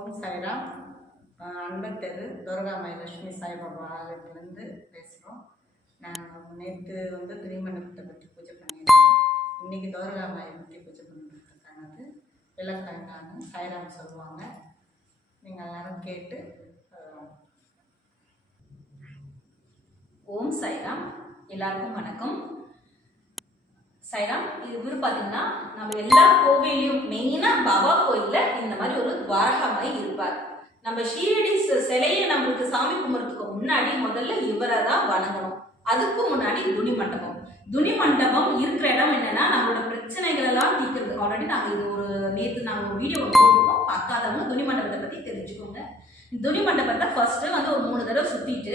ஓம் சாய்ராம். அன்பத்தெரு துர்காமாய் லட்சுமி சாய்பாபா ஆலயத்துலேருந்து பேசுகிறோம். நாங்கள் நேற்று துணிமண்டபத்தை பற்றி பூஜை பண்ணியிருக்கோம். இன்றைக்கி துர்காமாயை பற்றி பூஜை பண்ணிருக்காங்க. விளக்காங்க சாய்ராம் சொல்லுவாங்க. நீங்கள் எல்லாரும் கேட்டு ஓம் சாய்ராம். எல்லாருக்கும் வணக்கம். சாய்ராம், இது பார்த்தீங்கன்னா நம்ம எல்லா கோவிலையும் மெயினா பாபா கோயில்ல இந்த மாதிரி ஒரு துவாரகமாய் இருப்பார். நம்ம ஷீரடி சிலையை நம்மளுக்கு சாமி கும்பிட்றதுக்கு முன்னாடி முதல்ல இவரை தான் வணங்கணும். அதுக்கு முன்னாடி துணி மண்டபம் இருக்கிற இடம் என்னன்னா நம்மளோட பிரச்சனைகள் எல்லாம் தீர்க்கிறது. ஆல்ரெடி நாங்கள் இது நேற்று நாங்கள் ஒரு வீடியோ போட்டுருக்கோம். பார்க்காதவங்க துணி மண்டபத்தை பத்தி தெரிஞ்சுக்கோங்க. துணி மண்டபத்தை ஃபர்ஸ்ட் ஒரு 3 தடவை சுத்திட்டு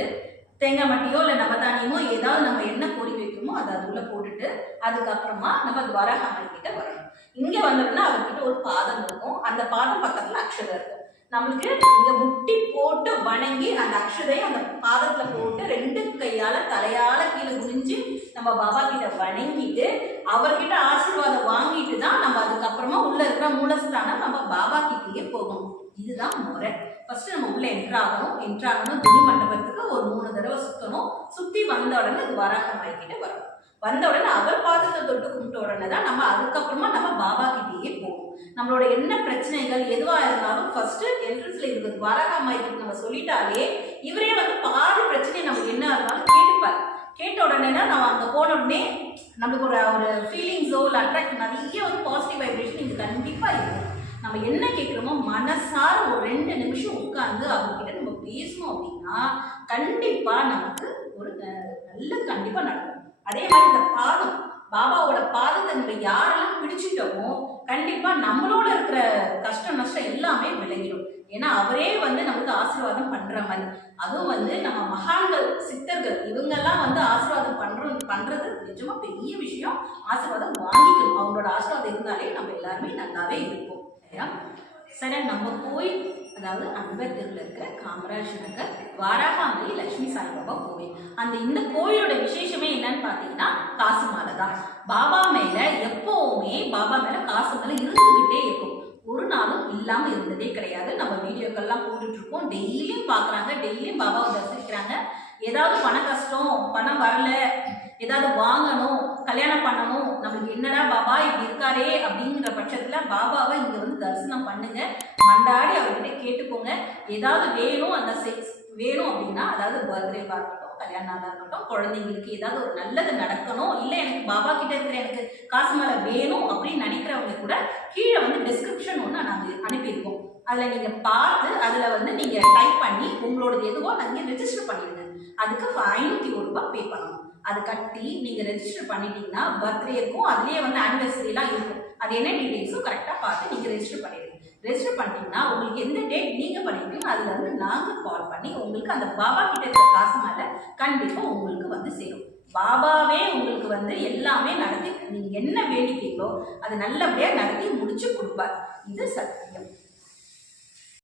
தேங்காய் மட்டியோ இல்லை நவதானியமோ ஏதாவது நம்ம என்ன கோரிக்கை வைக்கிறோமோ அதை அதுக்குள்ள போட்டுட்டு அதுக்கப்புறமா நம்ம துவாரகாமாய் கிட்ட வரணும். இங்க வந்தோம்னா அவர்கிட்ட ஒரு பாதம் இருக்கும். அந்த பாதம் பக்கத்துல அக்ஷதை இருக்கும். நம்மளுக்கு இங்க முட்டி போட்டு வணங்கி அந்த அக்ஷதையை அந்த பாதத்துல போட்டு 2 கையால தலையால கீழே குனிஞ்சு நம்ம பாபா கிட்ட வணங்கிட்டு அவர்கிட்ட ஆசீர்வாதம் வாங்கிட்டு தான் நம்ம அதுக்கப்புறமா உள்ள இருக்கிற மூலஸ்தானம் நம்ம பாபா கிட்டேயே போகணும். இதுதான் முறை. ஃபர்ஸ்ட் நம்ம உள்ள என்ட்ராகணும். துணி மண்டபத்துக்கு ஒரு 3 தடவை சுத்தணும். சுத்தி வந்த உடனே துவாரகாமாய் கிட்ட வரணும். வந்த உடனே அவர் பாதத்தை தொட்டு கும்பிட்ட உடனே தான் நம்ம அதுக்கப்புறமா நம்ம பாபா கிட்டேயே போகணும். நம்மளோட என்ன பிரச்சனைகள் எதுவா இருந்தாலும் ஃபர்ஸ்ட் என்ட்ரன்ஸ்ல இருக்கு துவாரகாமாய் கிட்ட நம்ம சொல்லிட்டாலே இவரே பாதி பிரச்சனை நமக்கு என்ன இருந்தாலும் கேட்டுப்பாரு. கேட்ட உடனே தான் நம்ம அங்கே போன உடனே நம்மளுக்கு ஒரு ஃபீலிங்ஸோ இல்லை அட்ராக்ட் நிறைய பாசிட்டிவ் வைப்ரேஷன் இங்கே கண்டிப்பா இருக்கும். நம்ம என்ன கேட்குறோமோ மனசார ஒரு 2 நிமிஷம் உட்கார்ந்து அவர்கிட்ட நம்ம பேசணும் அப்படின்னா கண்டிப்பா நமக்கு ஒரு நல்லது கண்டிப்பா நடக்கும். அதே மாதிரி இந்த பாதம் பாபாவோட பாதத்தை நம்ம யாரெல்லாம் பிடிச்சிட்டோமோ கண்டிப்பா நம்மளோட இருக்கிற கஷ்டம் நஷ்டம் எல்லாமே விலகிடும். ஏன்னா அவரே நமக்கு ஆசீர்வாதம் பண்ற மாதிரி. அதுவும் நம்ம மகான்கள் சித்தர்கள் இவங்கெல்லாம் ஆசீர்வாதம் பண்றது நிஜமா பெரிய விஷயம். ஆசீர்வாதம் வாங்கிக்கணும். அவங்களோட ஆசீர்வாதம் இருந்தாலே நம்ம எல்லாருமே நல்லாவே இருப்போம். சரி, நம்ம கோயில் அதாவது அன்பத்தெருவில் இருக்கிற காமராஜ் நகர் துவாரகாமாய் லட்சுமி சாய்பாபா கோவில். இந்த கோயிலோட விசேஷமே என்னன்னு பார்த்தீங்கன்னா காசு மாலை தான். பாபா மேல எப்பவுமே பாபா மேல காசு மேல இருந்துகிட்டே இருக்கும். ஒரு நாளும் இல்லாம இருந்ததே கிடையாது. நம்ம வீடியோக்கள்லாம் போட்டுட்டு இருக்கோம். டெய்லியும் பாக்குறாங்க, டெய்லியும் பாபாவை தரிசிக்கிறாங்க. ஏதாவது பண கஷ்டம், பணம் வரல, ஏதாவது வாங்கணும், கல்யாணம் பண்ணணும், நம்மளுக்கு என்னடா பாபா இப்படி இருக்காரே அப்படிங்கிற பட்சத்துல பாபாவை இங்க தரிசனம் பண்ணுங்க. மண்டாடி அவர்கிட்ட கேட்டுக்கோங்க. ஏதாவது வேணும் வேணும் அப்படின்னா, அதாவது பர்த்டேவா இருக்கட்டும், கல்யாணம் நாளா இருக்கட்டும், குழந்தைங்களுக்கு ஏதாவது ஒரு நல்லது நடக்கணும், இல்லை எனக்கு பாபா கிட்ட இருக்கிற எனக்கு காசு மேலே வேணும் அப்படின்னு நினைக்கிறவங்க கூட கீழே டிஸ்கிரிப்ஷன் ஒன்று நாங்கள் அனுப்பியிருக்கோம். அதில் நீங்கள் பார்த்து அதில் நீங்கள் டைப் பண்ணி உங்களோடது எதுவோ நீங்கள் ரெஜிஸ்டர் பண்ணிடுங்க. அதுக்கு 501 ரூபாய் பே பண்ணணும். அது கட்டி நீங்கள் ரெஜிஸ்டர் பண்ணிட்டீங்கன்னா பர்த்டே இருக்கும், அதுலேயே ஆனிவர்சரிலாம் இருக்கும். அது என்ன டீட்டெயில்ஸும் கரெக்டாக பார்த்து நீங்கள் ரெஜிஸ்டர் பண்ணிடுங்க. ரெஜிஸ்டர் பண்ணிட்டீங்கன்னா உங்களுக்கு எந்த டேட் நீங்கள் பண்ணிருக்கீங்க அதுல நாங்கள் கால் பண்ணி உங்களுக்கு அந்த பாபா கிட்ட இருக்கிற காசு மேலே கண்டிப்பாக உங்களுக்கு சேரும். பாபாவே உங்களுக்கு எல்லாமே நடத்தி நீங்கள் என்ன வேண்டிக்கீங்களோ அது நல்லபடியாக நடத்தி முடிச்சு கொடுப்பார். இது சத்தியம்.